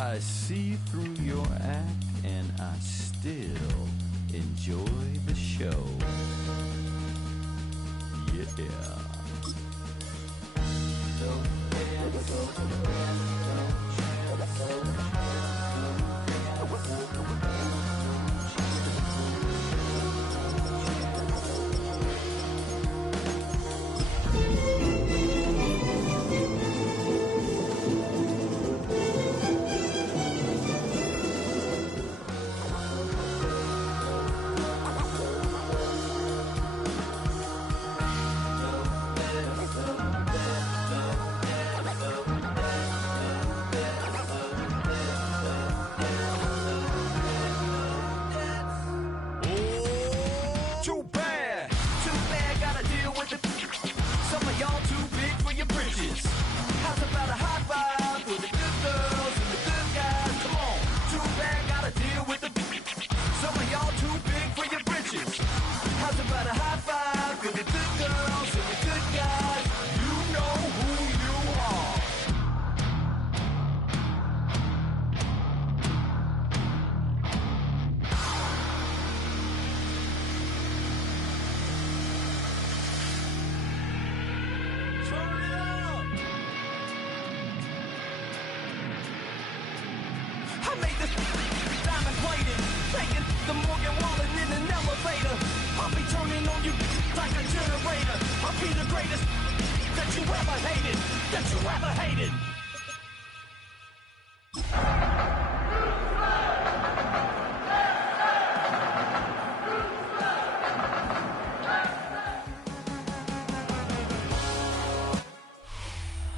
I see through your act and I still enjoy the show. Yeah.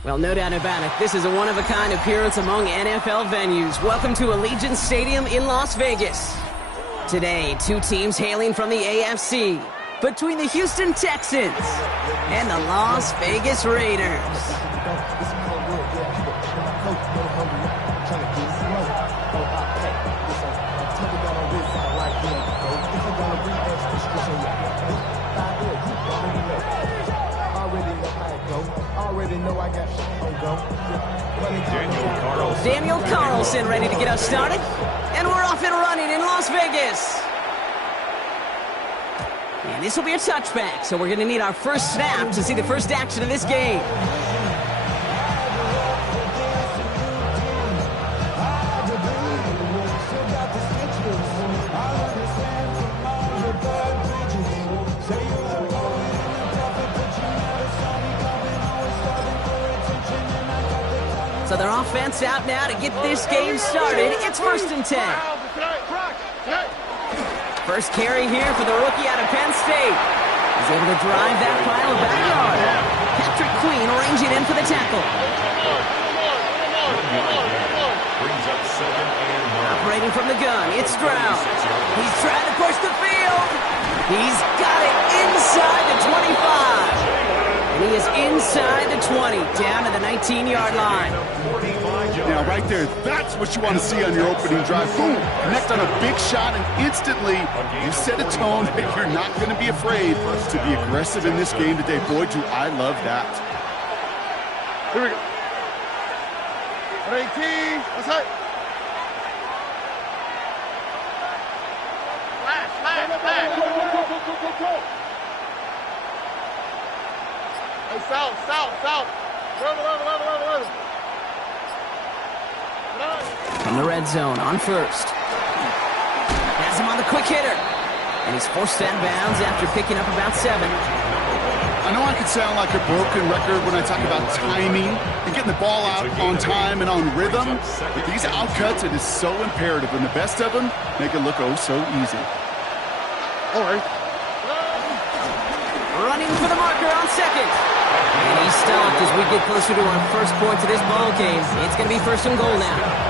Well, no doubt about it, this is a one-of-a-kind appearance among NFL venues. Welcome to Allegiant Stadium in Las Vegas. Today, two teams hailing from the AFC, between the Houston Texans and the Las Vegas Raiders. Daniel Carlson ready to get us started, and we're off and running in Las Vegas. And this will be a touchback, so we're going to need our first snap to see the first action of this game. So their offense out now to get this game started. It's 1st and 10. First carry here for the rookie out of Penn State. He's able to drive that pile about a yard. Patrick Queen arranging in for the tackle. Operating from the gun, it's Stroud. He's trying to push the field. He's got it inside the 25. And he is inside the 20, down to the 19-yard line. Now, right there, that's what you want to see on your opening drive. Boom! Connect on a big shot, and instantly you set a tone that you're not going to be afraid to be aggressive in this game today. Boy, do I love that. Here we go. 18, what's that? Hey, south. From the red zone on first. Has him on the quick hitter. And he's forced out of bounds after picking up about 7. I know I can sound like a broken record when I talk about timing and getting the ball out on time and on rhythm, but these outcuts, it is so imperative, and the best of them make it look oh so easy. All right. Running for the marker on second. And he's stopped as we get closer to our first point to this ball game. It's going to be 1st and goal now.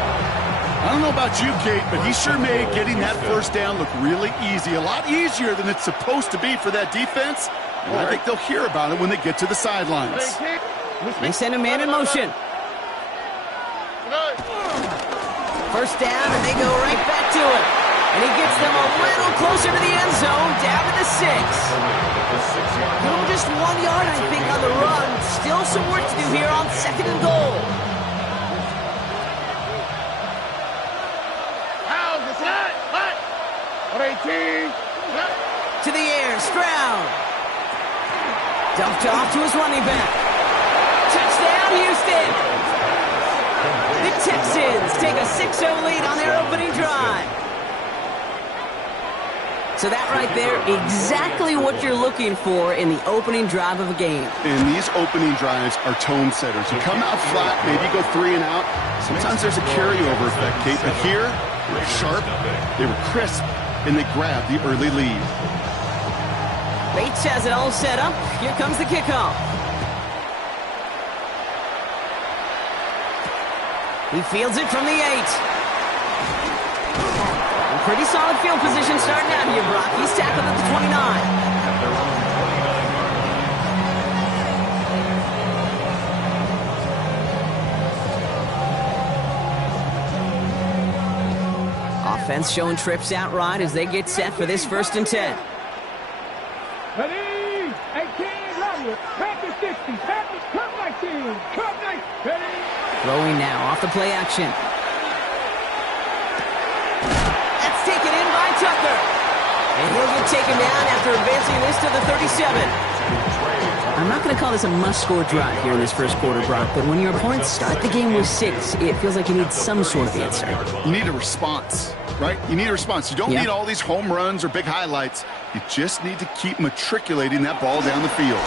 I don't know about you, Kate, but he sure made getting that first down look really easy. A lot easier than it's supposed to be for that defense. And I think they'll hear about it when they get to the sidelines. They send a man in motion. First down, and they go right back to it. And he gets them a little closer to the end zone, down to the 6. Just 1 yard, I think, on the run. Still some work to do here on 2nd and goal. Dropped off to his running back. Touchdown, Houston! The Texans take a 6-0 lead on their opening drive. So that right there, exactly what you're looking for in the opening drive of a game. And these opening drives are tone setters. You come out flat, maybe go 3 and out. Sometimes there's a carryover effect, Kate. But here, they were sharp, they were crisp, and they grabbed the early lead. Bates has it all set up. Here comes the kickoff. He fields it from the 8. Pretty solid field position starting out here, Brock. He's tackled at the 29. Offense showing trips out right as they get set for this 1st and 10. Ready? 18, level. Pack the 60. Pack the cut 19. Cut 19. Ready? Throwing now off the play action. Taken in by Tucker. And he'll get taken down after advancing this to the 37. I'm not going to call this a must-score drive here in this first quarter, Brock, but when your opponents start the game with 6, it feels like you need some sort of answer. You need a response, right? You need a response. You don't need all these home runs or big highlights. You just need to keep matriculating that ball down the field.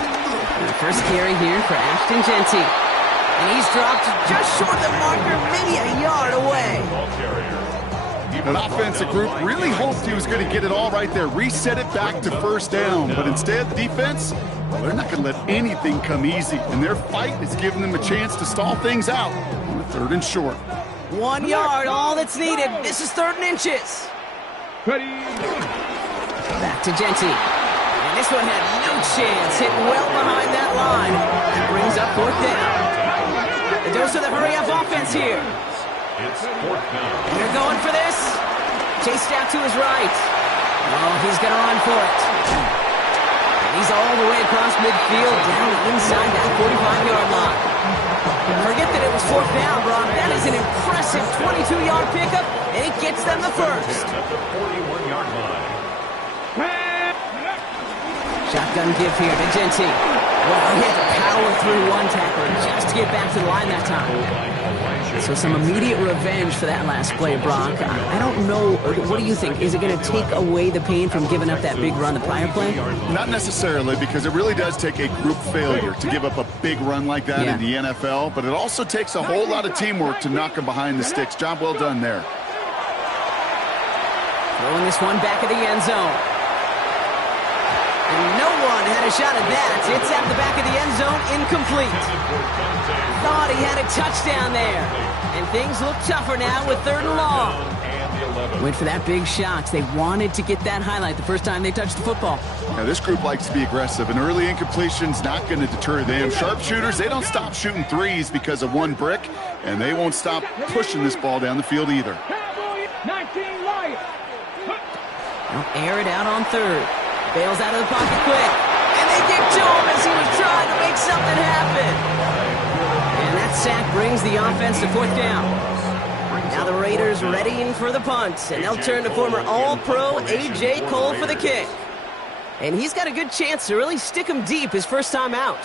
The first carry here for Ashton Genty. And he's dropped just short of the marker, maybe a yard away. That offensive group really hoped he was going to get it all right there, reset it back to 1st down. But instead, defense, well, they're not going to let anything come easy. And their fight is giving them a chance to stall things out on the 3rd and short. 1 yard, all that's needed. This is 3rd and inches. Ready? Back to Genty. And this one had no chance. Hit well behind that line. That brings up 4th down. The dose of the hurry-up offense here. It's 4th down. And they're going for this. Chased out to his right. Oh, he's going to run for it. And he's all the way across midfield, down inside that 45-yard line. Forget that it was 4th down, Brock. That is an impressive 22-yard pickup, and it gets them the first. At the 41-yard line. Shotgun give here to Genty. Well, he had to power through one tackler just to get back to the line that time. So some immediate revenge for that last play, Brock. I don't know. What do you think? Is it going to take away the pain from giving up that big run the prior play? Not necessarily, because it really does take a group failure to give up a big run like that in the NFL. But it also takes a whole lot of teamwork to knock them behind the sticks. Job well done there. Throwing this one back of the end zone. And no one had a shot at that. It's at the back of the end zone, incomplete. Thought he had a touchdown there. And things look tougher now with 3rd and long. Went for that big shot. They wanted to get that highlight the first time they touched the football. Now, this group likes to be aggressive, and early incompletion's not going to deter them. Sharpshooters, they don't stop shooting threes because of one brick, and they won't stop pushing this ball down the field either. 19 Lions. They'll air it out on 3rd. Bails out of the pocket quick. And they get to him as he was trying to make something happen. And that sack brings the offense to 4th down. Now the Raiders readying for the punt. And they'll turn to former All-Pro A.J. Cole for the kick. And he's got a good chance to really stick him deep his first time out.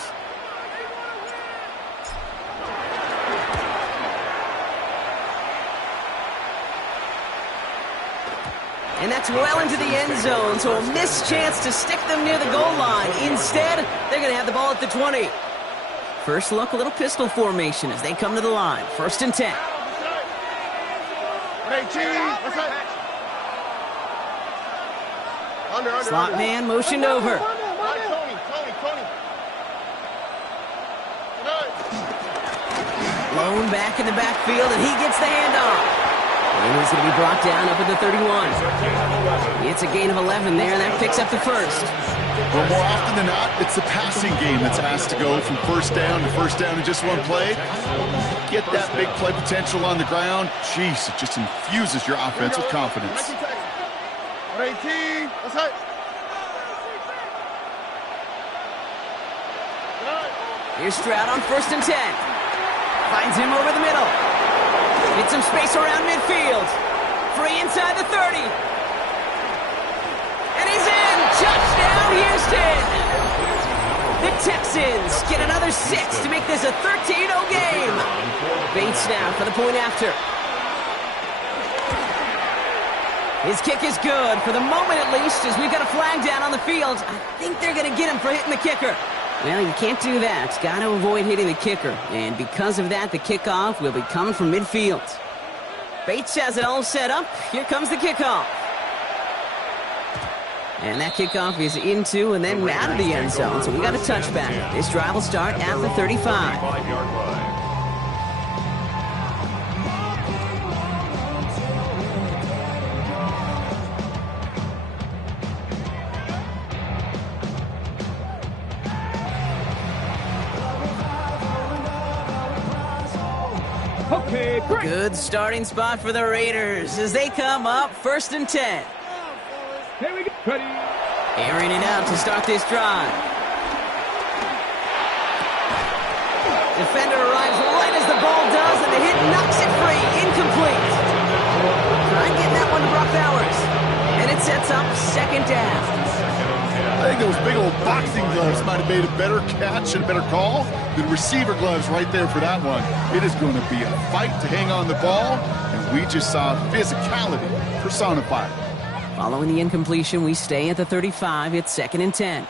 And that's well into the end zone, so a missed chance to stick them near the goal line. Instead, they're going to have the ball at the 20. First look, a little pistol formation as they come to the line. 1st and 10. Slot man motioned over. Lone back in the backfield, and he gets the handoff. And he's going to be brought down up at the 31. It's a gain of 11 there, and that picks up the first. Well, more often than not, it's the passing game that's asked to go from 1st down to 1st down in just one play. Get that big play potential on the ground. Jeez, it just infuses your offense with confidence. 18, let's hit. Here's Stroud on 1st and 10. Finds him over the middle. Gets some space around midfield. Free inside the 30. And he's in. Touchdown, Houston. The Texans get another 6 to make this a 13-0 game. Bates now for the point after. His kick is good, for the moment at least, as we've got a flag down on the field. I think they're going to get him for hitting the kicker. Well, you can't do that. Got to avoid hitting the kicker. And because of that, the kickoff will be coming from midfield. Bates has it all set up. Here comes the kickoff. And that kickoff is into and then out of the end zone. So we got a touchback. This drive will start at the 35. 5-yard line. Okay, great. Good starting spot for the Raiders as they come up 1st and 10. Here we go. Ready. Airing it out to start this drive. Defender arrives right as the ball does, and the hit knocks it free. Incomplete. Trying getting that one to Brock Bowers. And it sets up 2nd down. I think those big old boxing gloves might have made a better catch and a better call than receiver gloves right there for that one. It is going to be a fight to hang on the ball, and we just saw physicality personified. Following the incompletion, we stay at the 35. It's 2nd and 10.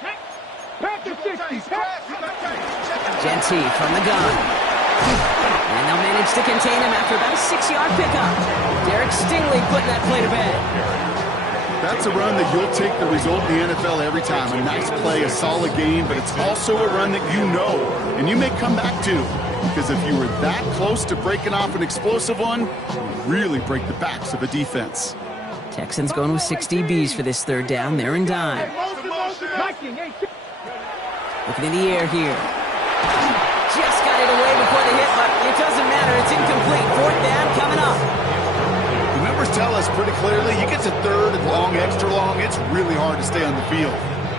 Back to 60. Genty from the gun. And they'll manage to contain him after about a 6-yard pickup. Derek Stingley putting that play to bed. That's a run that you'll take the result in the NFL every time. A nice play, a solid game, but it's also a run that you know, and you may come back to. Because if you were that close to breaking off an explosive one, you really break the backs of a defense. Texans going with 6 DBs for this 3rd down. They're in dime. Looking in the air here. Just got it away before the hit, but it doesn't matter. It's incomplete. 4th down coming up. The numbers tell us pretty clearly, you get to 3rd and long, extra long, it's really hard to stay on the field.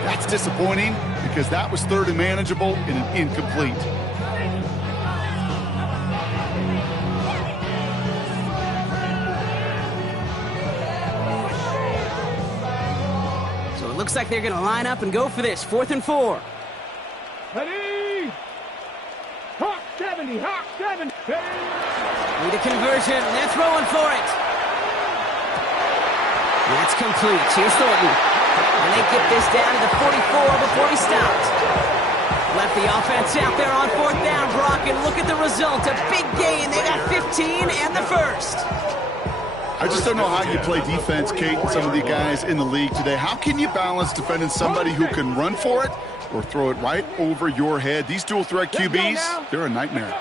That's disappointing because that was 3rd and manageable and an incomplete. So it looks like they're going to line up and go for this. 4th and 4. Ready. Hawk 70. Hawk 70. Ready. Need a conversion. They're throwing for it. That's complete. Here's Thornton. And they get this down to the 44 before he stopped. Left the offense out there on 4th down, Brock, and look at the result. A big gain. They got 15 and the 1st. I just don't know how you play defense, Kate, and some of the guys in the league today. How can you balance defending somebody who can run for it or throw it right over your head? These dual threat QBs, they're a nightmare.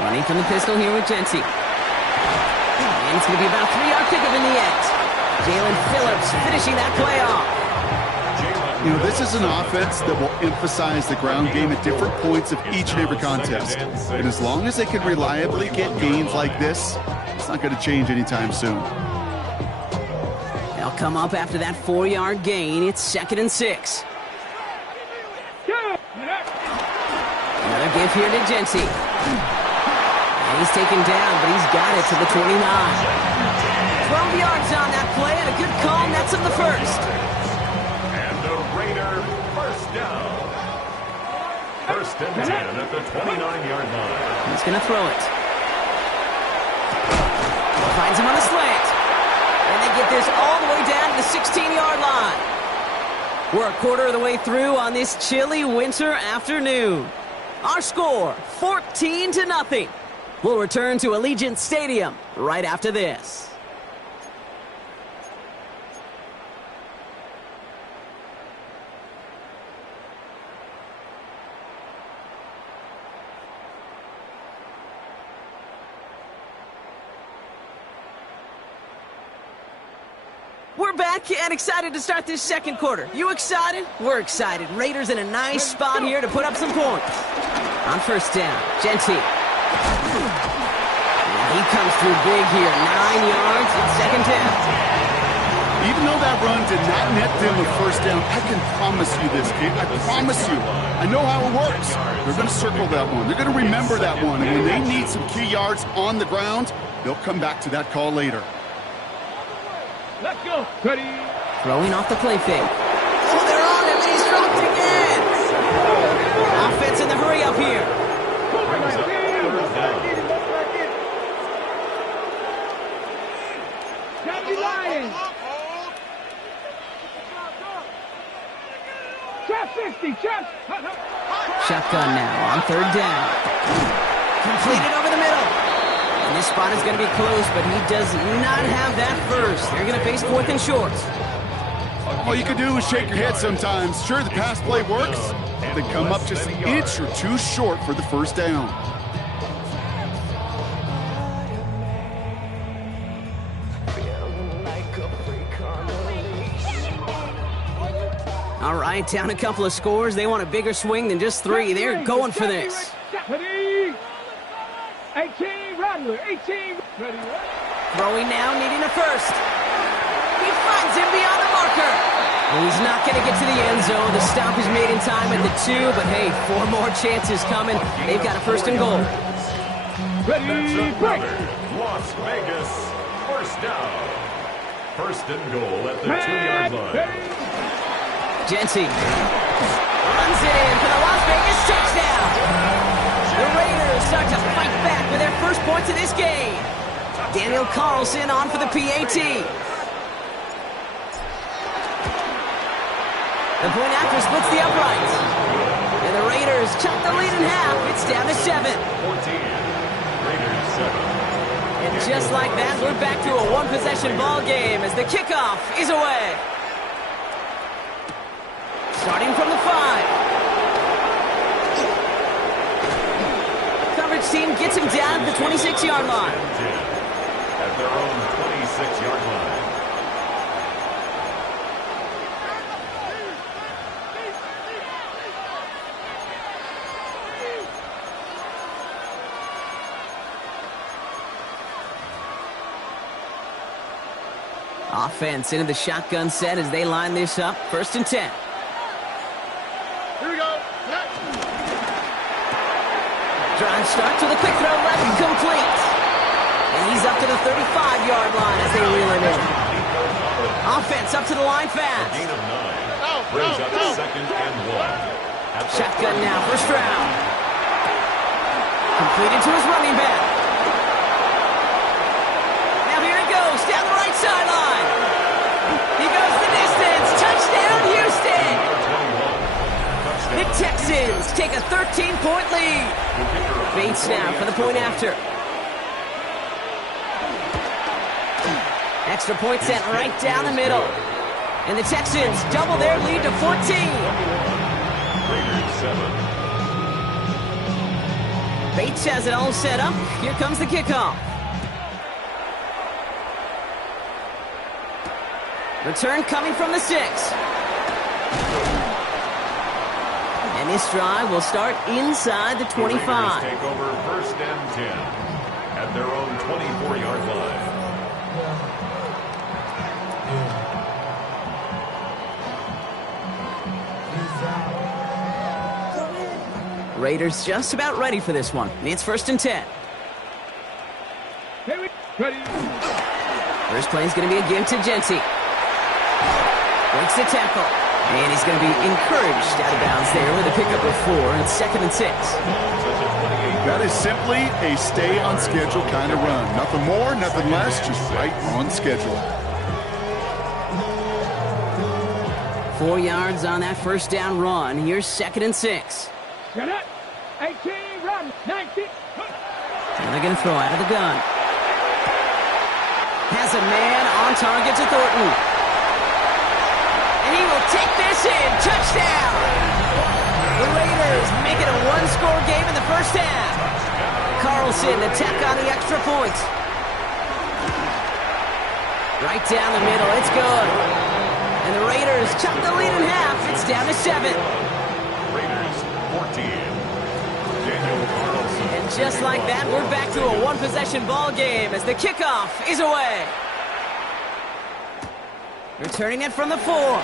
Running from the pistol here with Genty. And it's going to be about a 3-yard pickup in the end. Jalen Phillips finishing that play off. You know, this is an offense that will emphasize the ground game at different points of each and every contest. And as long as they can reliably get gains like this, it's not going to change anytime soon. They'll come up after that 4-yard gain. It's 2nd and 6. Another give here to Genty. And he's taken down, but he's got it to the 29. 12 yards on that play, and a good call nets him the 1st. And the Raider 1st down. 1st and 10 at the 29-yard line. He's going to throw it. Finds him on the slant. And they get this all the way down to the 16-yard line. We're a quarter of the way through on this chilly winter afternoon. Our score, 14-0. We'll return to Allegiant Stadium right after this. We're back and excited to start this 2nd quarter. You excited? We're excited. Raiders in a nice spot here to put up some points. On 1st down, Genty. And he comes through big here. 9 yards and 2nd down. Even though that run did not net them a 1st down, I can promise you this, kid. I promise you. I know how it works. They're going to circle that one. They're going to remember that one. And when they need some key yards on the ground, they'll come back to that call later. Let's go. Ready. Throwing off the play fake. Oh, they're on him, and he's dropped again. defense in the hurry up here. Brings up third down. Gotta be lying. Chest 60, chest. Shotgun now on third down. Completed over the middle. And this spot is going to be close, but he does not have that first. They're going to face fourth and short. All you can do is shake your head sometimes. Sure, the pass play works. They come up just an inch or two short for the first down. All right, down a couple of scores. They want a bigger swing than just three. They're going for this. 18, Rattler, 18. Ready, Throwing now, needing a first. He finds him beyond the marker. And he's not going to get to the end zone. The stop is made in time at the 2, but hey, 4 more chances coming. They've got a first and goal. ready, break. Las Vegas, first down. First and goal at the 2-yard line. Jency runs it in for the Las Vegas touchdown. The Raiders start to fight back with their first points of this game. Daniel Carlson on for the PAT. The point after splits the uprights. And the Raiders chop the lead in half. It's down to 7. 14. Raiders 7. And just like that, we're back to a one-possession ball game as the kickoff is away. Starting from the 5. Coverage team gets him down at the 26-yard line. At their own 26-yard line. Offense into the shotgun set as they line this up. First and 10. Here we go. Drive starts with a quick throw left complete. And he's up to the 35-yard line as they reel him in. Offense up to the line fast. Gain of 9. Brings up second and 1. Shotgun now, first round. Completed to his running back. Now here he goes, down the right sideline. He goes the distance. Touchdown, Houston. The Texans take a 13-point lead. Bates now for the point after. Extra point sent right down the middle. And the Texans double their lead to 14. Raiders 7. Bates has it all set up. Here comes the kickoff. Return coming from the 6. And this drive will start inside the 25. The Raiders take over first and 10 at their own 24-yard line. Raiders just about ready for this one. It's first and 10. Ready. First play is going to be a give to Jency. Breaks the tackle. And he's going to be encouraged out of bounds there with a pickup of 4. It's second and 6. That is simply a stay on schedule kind of run. Nothing more, nothing less, just right on schedule. 4 yards on that first down run. Here's second and 6. Get it. 18, run. 19. And they're going to throw out of the gun. Has a man on target to Thornton. And he will take this in. Touchdown! The Raiders make it a one-score game in the first half. Carlson to tack on the extra point. Right down the middle. It's good. And the Raiders chop the lead in half. It's down to 7. Raiders 14. Daniel Carlson. And just like that, we're back to a one-possession ball game as the kickoff is away. Returning it from the 4.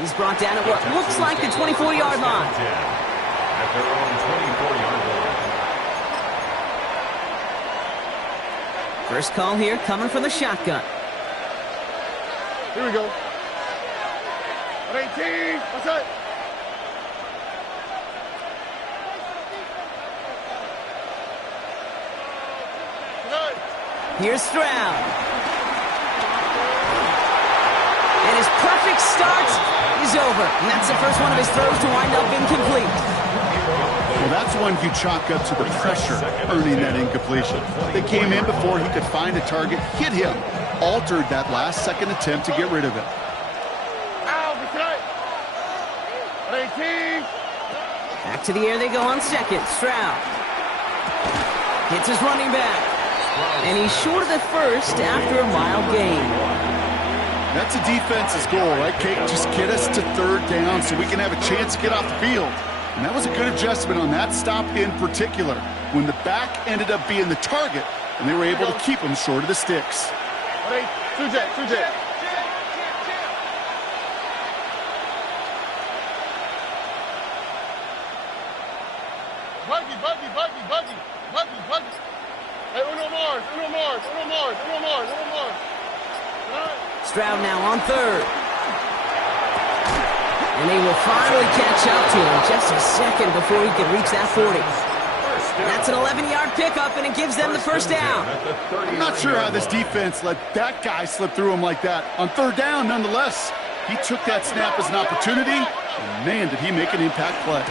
He's brought down at what looks like the 24-yard line. At their own 24-yard line. First call here coming from the shotgun. Here we go. 18. What's that? Here's Stroud. And his perfect start is over. And that's the first one of his throws to wind up incomplete. Well, that's one you chalk up to the pressure earning that incompletion. They came in before he could find a target, hit him, altered that last-second attempt to get rid of it. Back to the air they go on second. Stroud hits his running back. And he's short of the first after a mild gain. That's a defense's goal, right, Kate? Just get us to third down so we can have a chance to get off the field. And that was a good adjustment on that stop in particular, when the back ended up being the target, and they were able to keep him short of the sticks. Two jet. Buggy. Hey, Uno Mars. Stroud now on third. And they will finally catch up to him just a second before he can reach that 40. That's an 11-yard pickup, and it gives them the first down. I'm not sure how this defense let that guy slip through him like that. On third down, nonetheless, he took that snap as an opportunity, and man, did he make an impact play.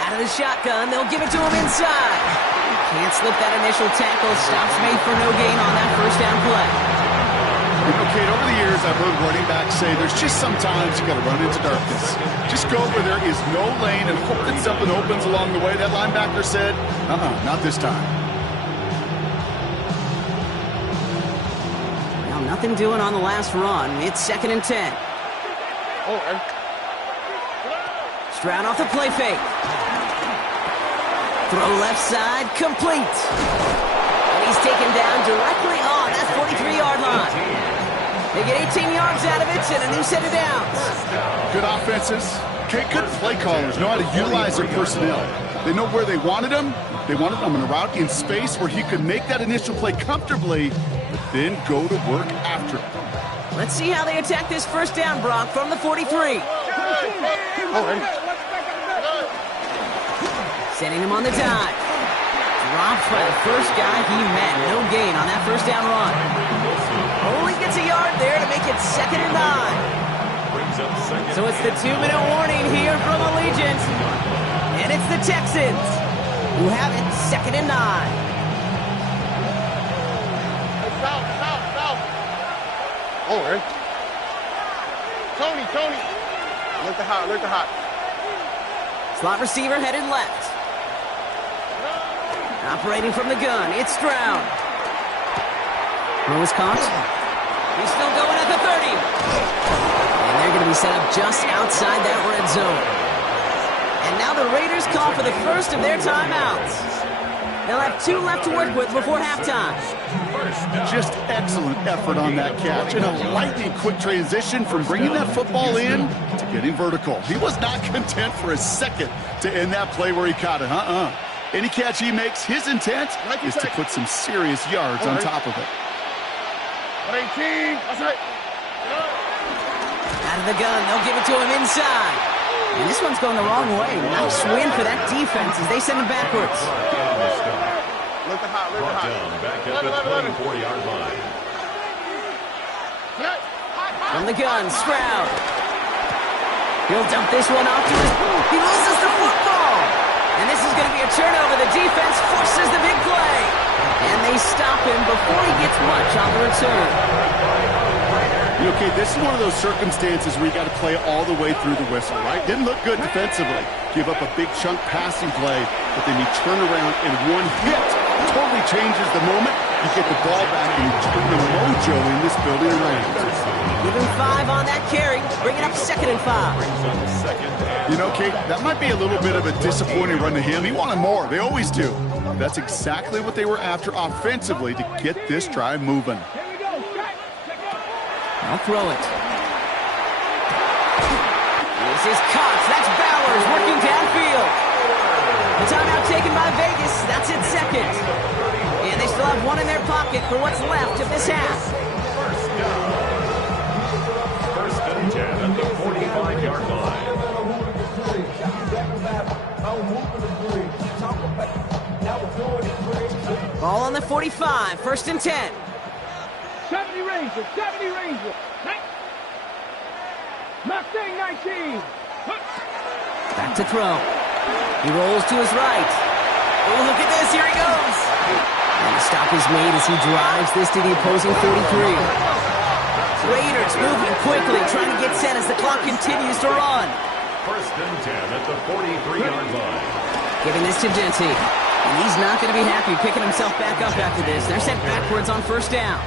Out of the shotgun, they'll give it to him inside. Can't slip that initial tackle. Stops made for no gain on that first down play. You know, Kate, over the years, I've heard running backs say there's just sometimes you got to run into darkness. Just go where there is no lane and hope that something opens along the way. That linebacker said, not this time. Well, nothing doing on the last run. It's 2nd and 10. Stroud off the play fake. Throw left side, complete. And he's taken down directly on that 43-yard line. They get 18 yards out of it and a new set of downs. Good offenses. Okay, good play callers know how to utilize their personnel. They know where they wanted him. They wanted him in a route in space where he could make that initial play comfortably, but then go to work after it. Let's see how they attack this first down, Brock, from the 43. Setting him on the dive. Dropped by the first guy he met. No gain on that first down run. Only gets a yard there to make it 2nd and 9. So it's the 2-minute warning here from Allegiant. And it's the Texans who have it 2nd and 9. South. Tony. Look the hot. Slot receiver headed left. Operating from the gun, it's Stroud. Throw is caught. He's still going at the 30. And they're going to be set up just outside that red zone. And now the Raiders call for the first of their timeouts. They'll have 2 left to work with before halftime. Just excellent effort on that catch. And a lightning quick transition from bringing that football in to getting vertical. He was not content for a second to end that play where he caught it. Any catch he makes, his intent is to put some serious yards on top of it. 18. That's right. Out of the gun, they'll give it to him inside. And this one's going the wrong way. Nice win for that defense as they send him backwards. Look the hot. Back at the 24-yard line. From the gun, Stroud. He'll dump this one off to his... He loses the football! And this is going to be a turnover. The defense forces the big play. And they stop him before he gets much on the return. Okay, this is one of those circumstances where you got to play all the way through the whistle, right? Didn't look good defensively. Give up a big chunk passing play, but then you turn around and one hit totally changes the moment. You get the ball back and you turn the mojo in this building around. Give him 5 on that carry. Bring it up 2nd and 5. You know, Kate, that might be a little bit of a disappointing run to him. He wanted more. They always do. That's exactly what they were after offensively to get this drive moving. I'll throw it. This is Cox. That's Bowers working downfield. The timeout taken by Vegas. That's its 2nd. And they still have 1 in their pocket for what's left of this half. First and 10 at the 45-yard line. Ball on the 45, 1st and 10. 70 Ranger, 70 Ranger. Mustang 19. Back to throw. He rolls to his right. Oh, look at this. Here he goes. And the stop is made as he drives this to the opposing 43. Raiders moving quickly, trying to get set as the clock continues to run. 1st and 10 at the 43-yard line. Giving this to Genty. And he's not going to be happy picking himself back up after this. They're sent backwards on 1st down.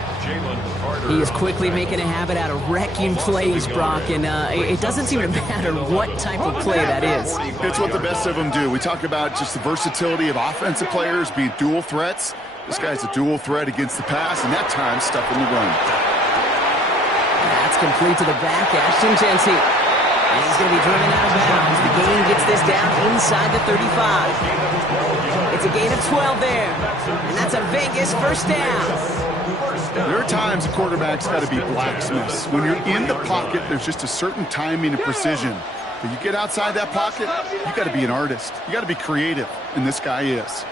He is quickly making a habit out of wrecking plays, Brock, and it doesn't seem to matter what type of play that is. It's what the best of them do. We talk about just the versatility of offensive players being dual threats. This guy's a dual threat against the pass, and that time stuffing the run. That's complete to the back, Ashton Genty. And he's going to be driven out of bounds. The gain gets this down inside the 35. It's a gain of 12 there. And that's a Vegas 1st down. There are times a quarterback's got to be blacksmiths. When you're in the pocket, there's just a certain timing and precision. But you get outside that pocket, you got to be an artist. You got to be creative, and this guy is.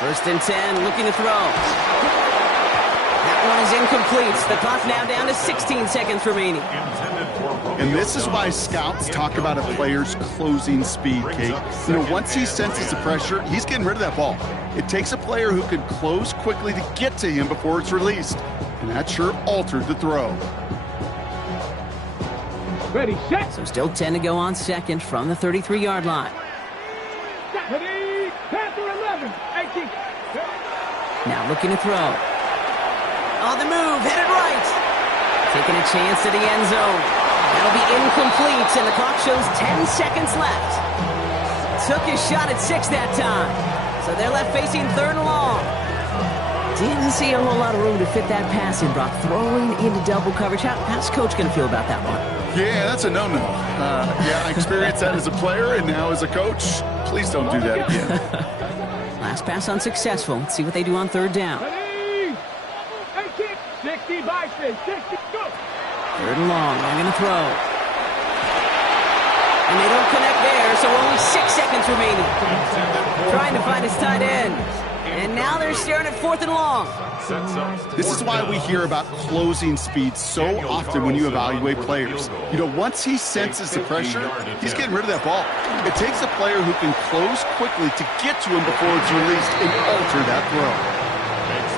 1st and 10, looking to throw. That one is incomplete. The clock now down to 16 seconds remaining. And this is why scouts talk about a player's closing speed, Kate. You know, once he senses the pressure, he's getting rid of that ball. It takes a player who can close quickly to get to him before it's released. And that sure altered the throw. Ready, set. So still 10 to go on 2nd from the 33-yard line. Ready, Panther 11, 18. Now looking to throw. On the move, headed right. Taking a chance to the end zone. That'll be incomplete, and the clock shows 10 seconds left. Took his shot at 6 that time. So they're left facing 3rd and long. Didn't see a whole lot of room to fit that pass in, Brock. Throwing into double coverage. How's Coach going to feel about that one? Yeah, that's a no-no. Yeah, I experienced that as a player and now as a coach. Please don't do that again. Last pass unsuccessful. Let's see what they do on 3rd down. 60 by 6, 60, go. 3rd and long, they're going to throw. And they don't connect there, so only 6 seconds remaining. Trying to find his tight end. And now they're staring at 4th and long. This is why we hear about closing speed so often when you evaluate players. You know, once he senses the pressure, he's getting rid of that ball. It takes a player who can close quickly to get to him before it's released and alter that throw.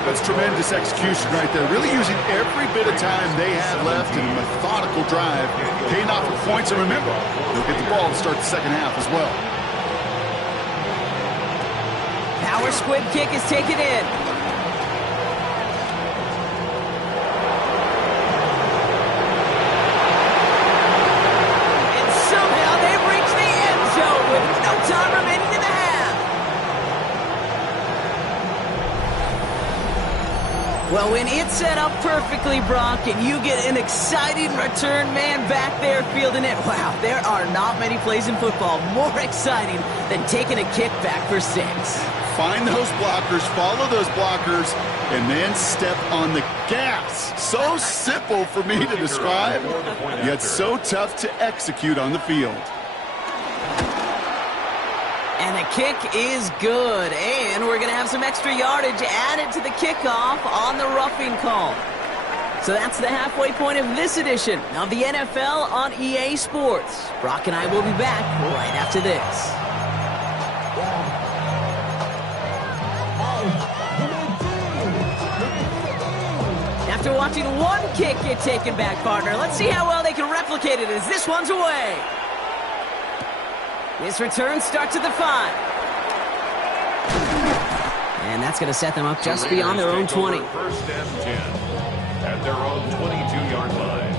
That's tremendous execution right there. Really using every bit of time they had left in a methodical drive, paying off with points. And remember, they'll get the ball to start the 2nd half as well. Power squib kick is taken in. And somehow they've reached the end zone with no time remaining in the half. Well, when it's set up perfectly, Brock, and you get an exciting return man back there fielding it, wow, there are not many plays in football more exciting than taking a kick back for 6. Find those blockers, follow those blockers, and then step on the gas. So simple for me to describe, yet so tough to execute on the field. And the kick is good, and we're going to have some extra yardage added to the kickoff on the roughing call. So that's the halfway point of this edition of the NFL on EA Sports. Brock and I will be back right after this. After watching one kick get taken back, partner, let's see how well they can replicate it as this one's away. This return starts at the 5. And that's going to set them up just beyond their own 20. 1st and 10 at their own 22-yard line.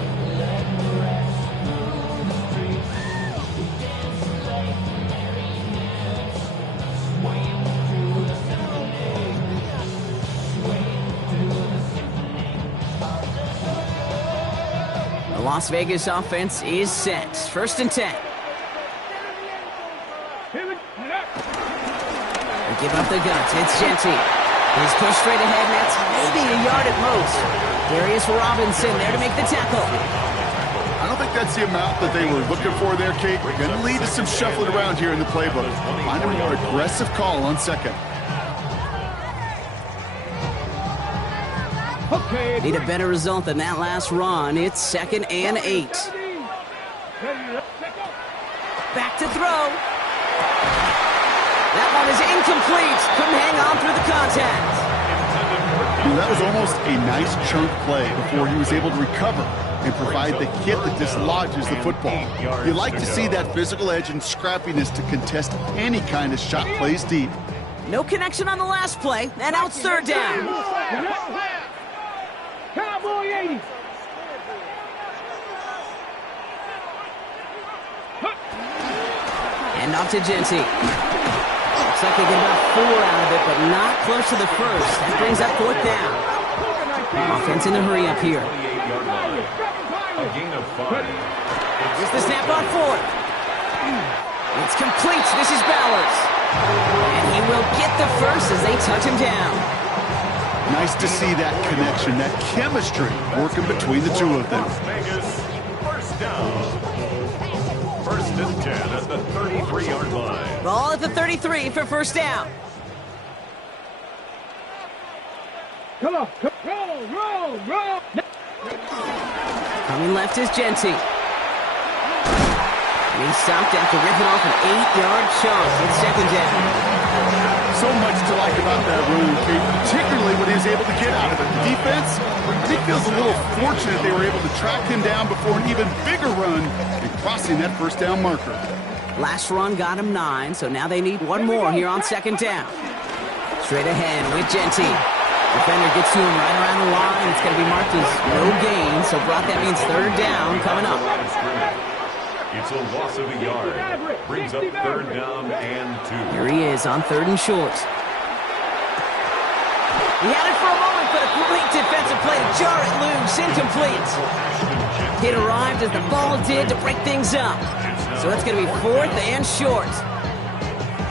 The Las Vegas offense is set. 1st and 10. Give up the guts. It's Genty. He's pushed straight ahead, and that's maybe a yard at most. Darius Robinson there to make the tackle. I don't think that's the amount that they were looking for there, Kate. Going to lead to some shuffling around here in the playbook. Find a more aggressive call on second. Okay. Need a better result than that last run. It's 2nd and 8. Back to throw. That one is incomplete. Couldn't hang on through the contact. That was almost a nice chunk play before he was able to recover and provide the hit that dislodges the football. You like to see that physical edge and scrappiness to contest any kind of shot plays deep. No connection on the last play, and now it's 3rd down. Cowboy 80. And off to Genty. Looks like they get about 4 out of it, but not close to the first. That brings up 4th down. Offense in a hurry up here. A gain of 5. Here's the snap on 4th. It's complete. This is Bowers. And he will get the first as they touch him down. Nice to see that connection, that chemistry working between the two of them. Las Vegas, first down. 1st and 10 at the 33-yard line. Ball at the 33 for 1st down. Come on. Roll. Coming left is Genty. And he stopped after ripping off an 8-yard chunk with 2nd down. So much to like about that run, Kate, particularly when he was able to get out of it. The defense, I think, feels a little fortunate they were able to track him down before an even bigger run and crossing that 1st down marker. Last run got him 9, so now they need one more here on 2nd down. Straight ahead with Genty. Defender gets to him right around the line. It's going to be marked as no gain, so Brock, that means 3rd down coming up. It's a loss of a yard. Brings up 3rd down and 2. Here he is on 3rd and short. He had it for a moment, but a great defensive play to jar it loose. Incomplete. It arrived as the ball did to break things up. So it's going to be 4th and short.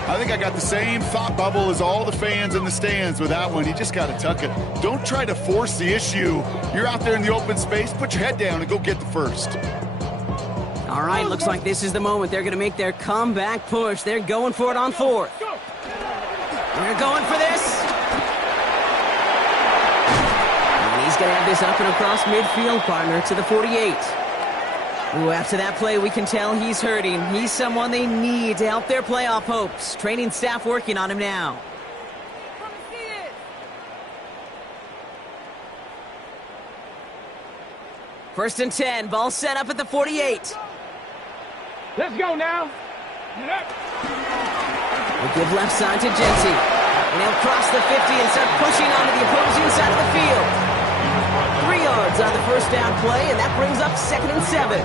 I think I got the same thought bubble as all the fans in the stands with that one. You just got to tuck it. Don't try to force the issue. You're out there in the open space. Put your head down and go get the first. All right, looks like this is the moment. They're going to make their comeback push. They're going for it on 4th. They're going for this. And he's going to have this up and across midfield, partner, to the 48. Ooh, after that play, we can tell he's hurting. He's someone they need to help their playoff hopes. Training staff working on him now. First and 10, ball set up at the 48. Let's go now. We'll give left side to Genty. And he'll cross the 50 and start pushing onto the opposing side of the field. 3 yards on the 1st down play, and that brings up 2nd and 7.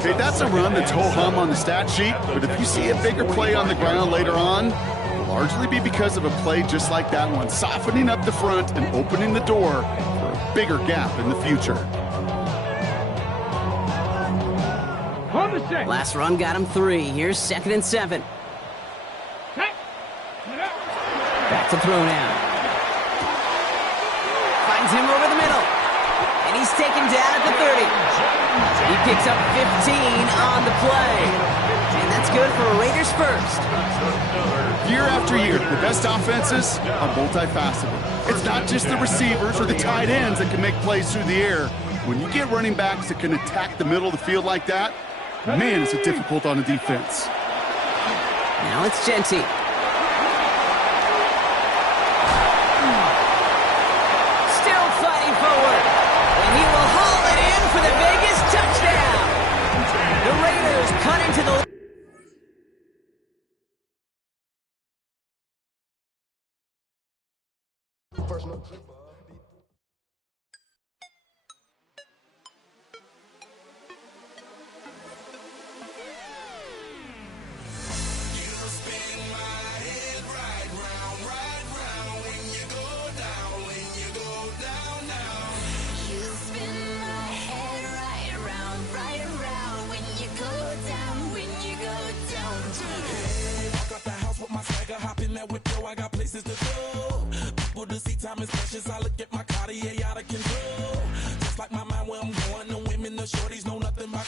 Okay, that's a run that's ho-hum on the stat sheet, but if you see a bigger play on the ground later on, it'll largely be because of a play just like that one, softening up the front and opening the door for a bigger gap in the future. Last run got him 3. Here's 2nd and 7. Back to throw now. Finds him over the middle. And he's taken down at the 30. He picks up 15 on the play. And that's good for a Raiders first. Year after year, the best offenses are multifaceted. It's not just the receivers or the tight ends that can make plays through the air. When you get running backs that can attack the middle of the field like that, man, is it difficult on the defense. Now it's Genty. Still fighting forward. And he will haul it in for the Vegas touchdown. The Raiders cut into the... I look at my Cartier out of control. Just like my mind where I'm going, the women, the shorties know nothing about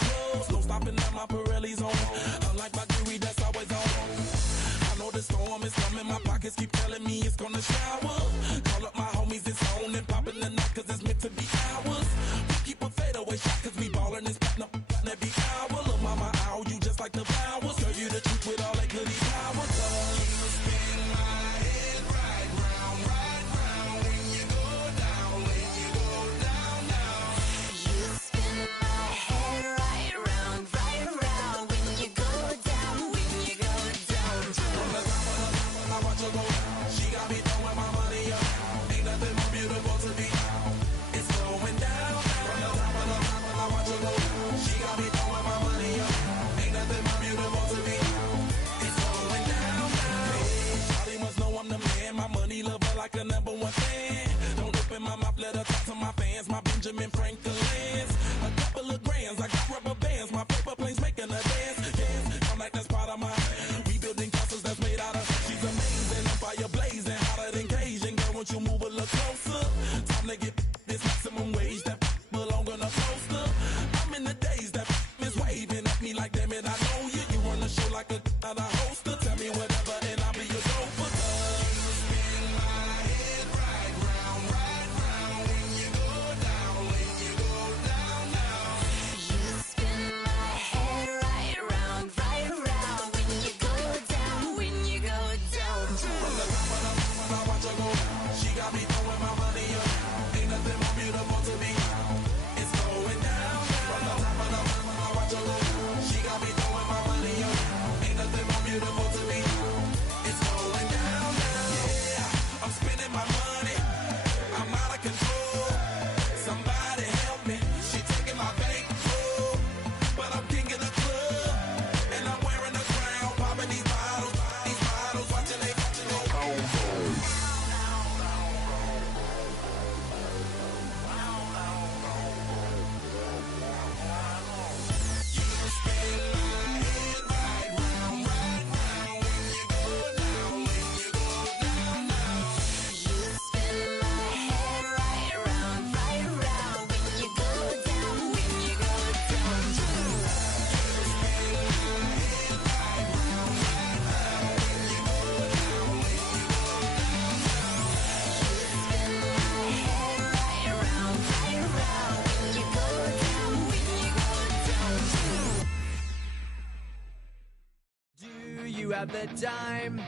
have the time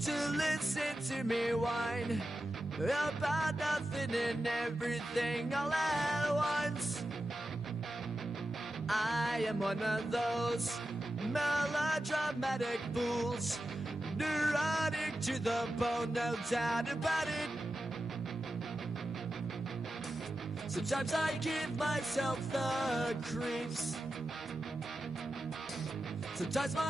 to listen to me whine about nothing and everything all at once. I am one of those melodramatic fools, neurotic to the bone, no doubt about it. Sometimes I give myself the creeps. Sometimes my